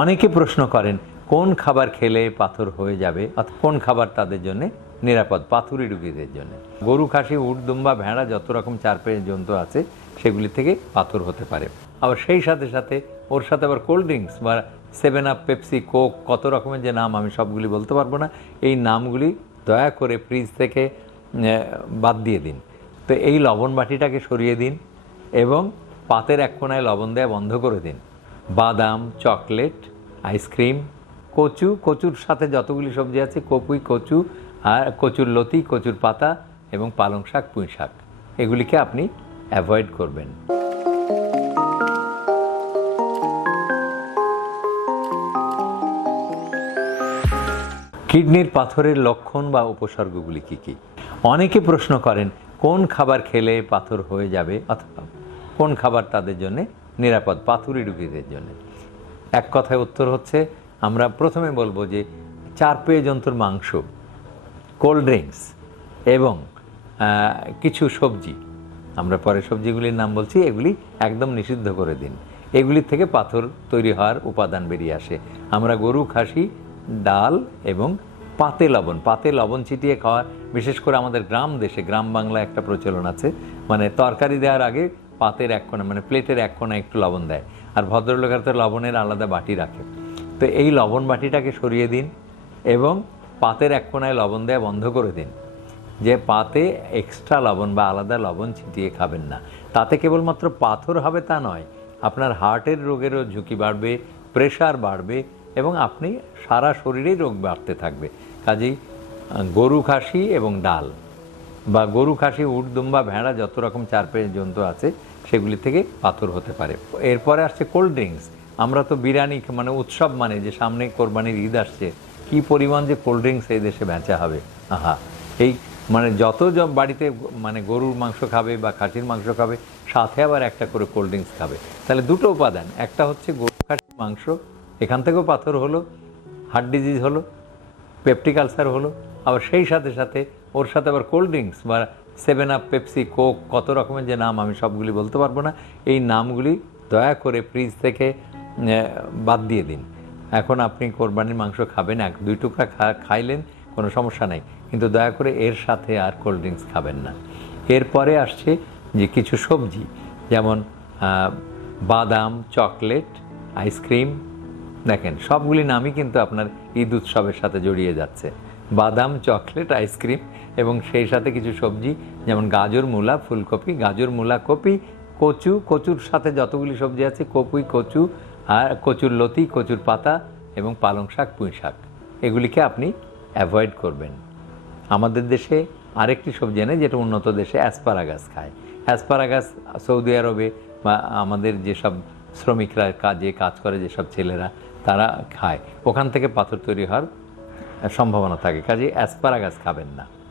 অনেকে প্রশ্ন করেন, কোন খাবার খেলে পাথর হয়ে যাবে? অথবা কোন খাবার তাদের জন্য নিরাপদ? পাথুরি রুগীদের জন্য। গরু, খাসি, উট, দুম্বা, ভেড়া যত রকম চার পেয়ে জন্তু আছে, সেগুলি থেকে পাথর হতে পারে। আবার সেই সাথে সাথে ওর সাথে আবার কোল্ড ড্রিঙ্কস বা সেভেন আপ, পেপসি, কোক, কত রকমের যে নাম আমি সবগুলি বলতে পারব না, এই নামগুলি দয়া করে ফ্রিজ থেকে বাদ দিয়ে দিন। তো এই লবণ বাটিটাকে সরিয়ে দিন এবং পাতের এক কোনায় লবণ দেওয়া বন্ধ করে দিন। বাদাম, চকলেট, আইসক্রিম, কচু, কচুর সাথে যতগুলি সবজি আছে কপুই কচু, আর কচুর লতি, কচুর পাতা এবং পালং শাক, পুঁই শাক, এগুলিকে আপনি অ্যাভয়েড করবেন। কিডনির পাথরের লক্ষণ বা উপসর্গগুলি কি কি? অনেকে প্রশ্ন করেন, কোন খাবার খেলে পাথর হয়ে যাবে? অথবা কোন খাবার তাদের জন্য নিরাপদ, পাথুরি রুগীদের জন্য। এক কথায় উত্তর হচ্ছে, আমরা প্রথমে বলব যে চার পেয়ে জন্তুর মাংস, কোল্ড ড্রিঙ্কস এবং কিছু সবজি। আমরা পরে সবজিগুলির নাম বলছি, এগুলি একদম নিষিদ্ধ করে দিন। এগুলি থেকে পাথর তৈরি হওয়ার উপাদান বেরিয়ে আসে। আমরা গরু, খাসি, ডাল এবং পাতে লবণ পাতে লবণ ছিটিয়ে খাওয়া, বিশেষ করে আমাদের গ্রাম দেশে, গ্রাম বাংলা একটা প্রচলন আছে মানে তরকারি দেওয়ার আগে পাতের এক কোণা মানে প্লেটের এক কোণা একটু লবণ দেয়। আর ভদ্রলোকের তো লবণের আলাদা বাটি রাখে। তো এই লবণ বাটিটাকে সরিয়ে দিন এবং পাতের এক কোণায় লবণ দেয়া বন্ধ করে দিন। যে পাতে এক্সট্রা লবণ বা আলাদা লবণ ছিটিয়ে খাবেন না। তাতে কেবলমাত্র পাথর হবে তা নয়, আপনার হার্টের রোগেরও ঝুঁকি বাড়বে প্রেশার বাড়বে এবং আপনি সারা শরীরেই রোগ বাড়তে থাকবে। কাজেই গরু খাসি এবং ডাল বা গরু খাসি, উট, দুম্বা, ভেড়া যত রকম চার পেয়ে জন্তু আছে সেগুলি থেকে পাথর হতে পারে। এরপরে আসছে কোল্ড ড্রিঙ্কস। আমরা তো বিরিয়ানি মানে উৎসব মানে যে সামনে কোরবানির ঈদ আসছে, কি পরিমাণ যে কোল্ড ড্রিঙ্কস এই দেশে বেচা হবে? আহা! এই মানে যত বাড়িতে মানে গরুর মাংস খাবে বা খাসির মাংস খাবে, সাথে আবার একটা করে কোল্ড ড্রিঙ্কস খাবে। তাহলে দুটো উপাদান, একটা হচ্ছে গরু খাসির মাংস, এখান থেকেও পাথর হলো, হার্ট ডিজিজ হলো, পেপটিক আলসার হলো, আবার সেই সাথে সাথে ওর সাথে আবার কোল্ড ড্রিঙ্কস বা সেভেন আপ পেপসি কোক কত রকমের যে নাম আমি সবগুলি বলতে পারব না, এই নামগুলি দয়া করে ফ্রিজ থেকে বাদ দিয়ে দিন। এখন আপনি কোরবানির মাংস খাবেন, এক, দুই টুকরা খাইলেন, কোনো সমস্যা নেই। কিন্তু দয়া করে এর সাথে আর কোল্ড ড্রিঙ্কস খাবেন না। এরপরে আসছে যে কিছু সবজি, যেমন বাদাম চকলেট আইসক্রিম দেখেন, সবগুলি নামই কিন্তু আপনার ঈদ উৎসবের সাথে জড়িয়ে যাচ্ছে। বাদাম, চকলেট আইসক্রিম এবং সেই সাথে কিছু সবজি, যেমন গাজর, মূলা, ফুলকপি, গাজর, মূলা, কপি, কচু, কচুর সাথে যতগুলি সবজি আছে কপুই কচু, আর কচুর লতি, কচুর পাতা এবং পালং শাক, পুঁই শাক। এগুলিকে আপনি অ্যাভয়েড করবেন। আমাদের দেশে আরেকটি সবজি এনে যেটা উন্নত দেশে অ্যাসপারাগাস খায়। অ্যাসপারাগাস সৌদি আরবে বা আমাদের যেসব শ্রমিকরা কাজে কাজ করে, যেসব ছেলেরা, তারা খায়। ওখান থেকে পাথর তৈরি হওয়ার সম্ভাবনা থাকে। কাজে অ্যাসপারাগাস খাবেন না।